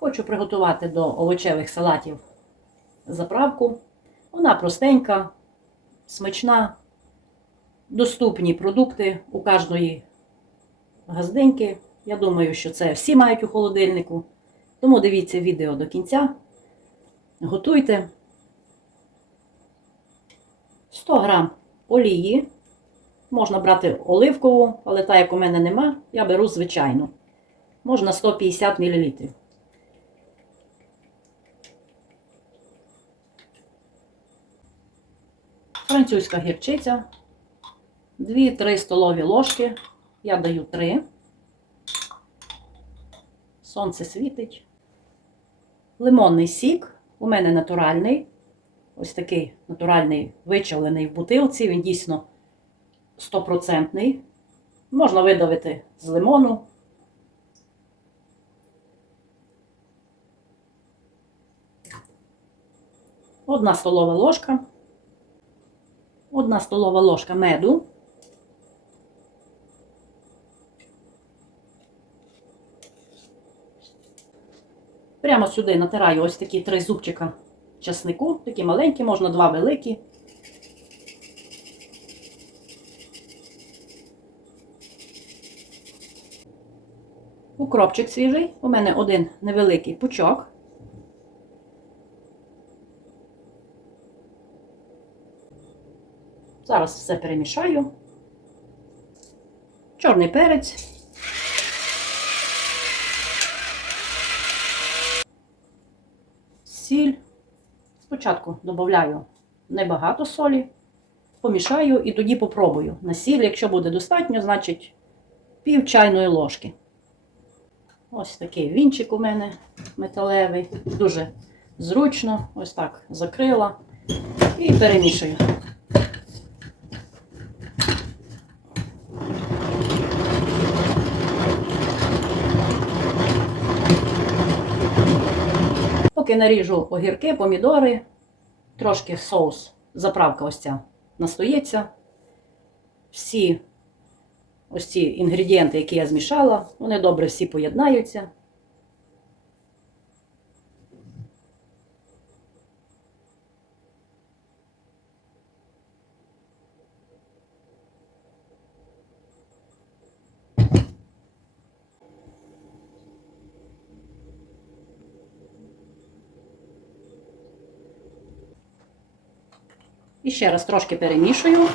Хочу приготувати до овочевих салатів заправку. Вона простенька, смачна, доступні продукти у кожної газденьки. Я думаю, що це всі мають у холодильнику. Тому дивіться відео до кінця. Готуйте 100 грам олії. Можна брати оливкову, але та, як у мене нема, я беру звичайну. Можна 150 мл. Французька гірчиця. 2-3 столові ложки. Я даю 3. Сонце світить. Лимонний сік. У мене натуральний. Ось такий натуральний вичавлений в бутилці. Він дійсно стопроцентний. Можна видавити з лимону. Одна столова ложка. Одна столова ложка меду. Прямо сюди натираю ось такі три зубчика часнику, такі маленькі, можна два великі. Укропчик свіжий. У мене один невеликий пучок. Зараз все перемішаю. Чорний перець. Сіль. Спочатку додаю небагато солі, помішаю і тоді попробую. На сіль, якщо буде достатньо, значить пів чайної ложки. Ось такий вінчик у мене металевий. Дуже зручно. Ось так закрила і перемішую. Поки наріжу огірки, помідори, трошки соус, заправка ось ця настоїться. Всі ось ці інгредієнти, які я змішала, вони добре всі поєднаються. І ще раз трошки перемішую.